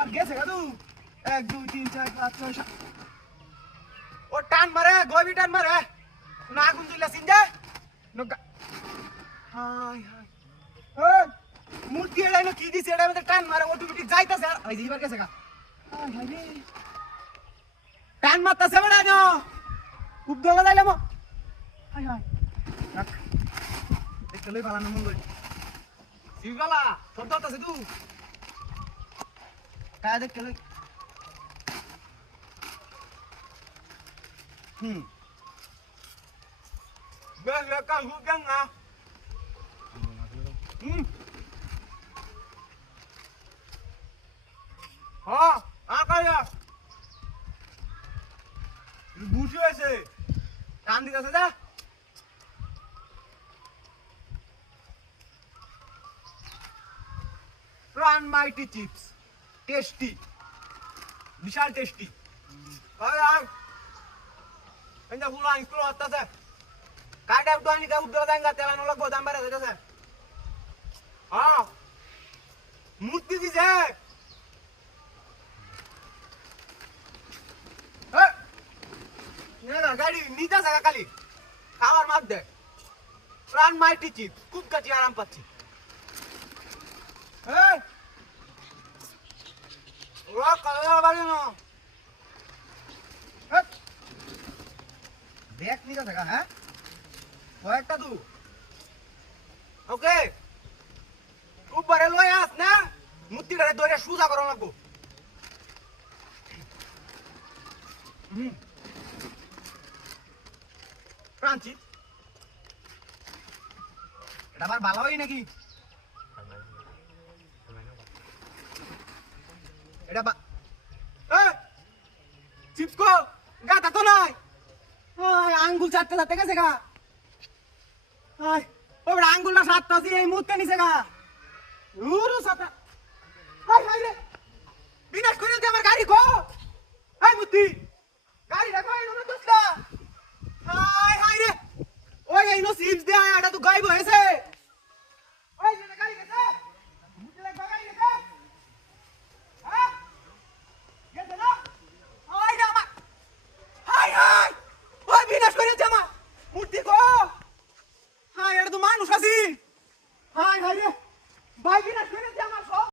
আবার গেছে গাদু 1 2 3 4 5 6 7 ও টান মারে গবি টান মারে না আগুন দিলা সিনজা নগা হাই হাই ওই মূর্তি এড়াইনো কি দিছে এড়াই মধ্যে টান মারে অটোমেটিক যাইতাছে আর ওই যে এবার গেছে গা হাই হাই রে টান মারতাছে বড়া না খুব দলা যাইলাম হাই হাই রাখ দেখতে লই ভালো না মন লই সিবালা শব্দ হতাছে তুই কায় দেখতে লই বেশ লেকাল হুগাং না হ্যাঁ আকায়া বুঝি হয়েছে কান দিতেছে যা প্রাণ মাইটি চিপস টেস্টি বিশাল টেস্টি আয় আয় এন্ডা ফুলা ইনস্টল হতাছে কাটা উঠো আনি কা উঠো দাঙ্গা তেলানো লাগবো দাম বাড়া হইতাছে হ্যাঁ মূর্তি দিছে গাড়ি নিতে থাকা খালি খাবার মার দে প্রাণ মাইটি চিপ খুব কাছে আরাম পাচ্ছি দেখ নিতে থাকা হ্যাঁ কয়েকটা তু ওকে খুব বারে লয় আস না মূর্তিটারে দইরা সুজা করা লাগবো প্রাঞ্চিত এটা আবার ভালো হয় নাকি এটা চিপস কো গাতা তো নাই আঙ্গুল চাটতে চাটতে গেছে গা ওর আঙ্গুলটা সাতটাছি এই মুহূর্তে নিছে গা উরু সাতা হাই হাই রে বিনাশ করে দে আমার গাড়ি কো হাই মুতি গাড়ি রাখো এই নুন দোস্তা হাই হাই রে ওই এই নো চিপস দে আটা তো গায়েব হয়েছে ওই যে গাড়ি গেছে মুতি লাগবা গাড়ি গেছে হ্যাঁ গেছে না হাই রে আমার হাই হাই ওই বিনাশ করে দে আমার মূর্তি কো হাই এটা তো মানুষ আছি হাই হাই রে ভাই বিনাশ করে দে আমার সব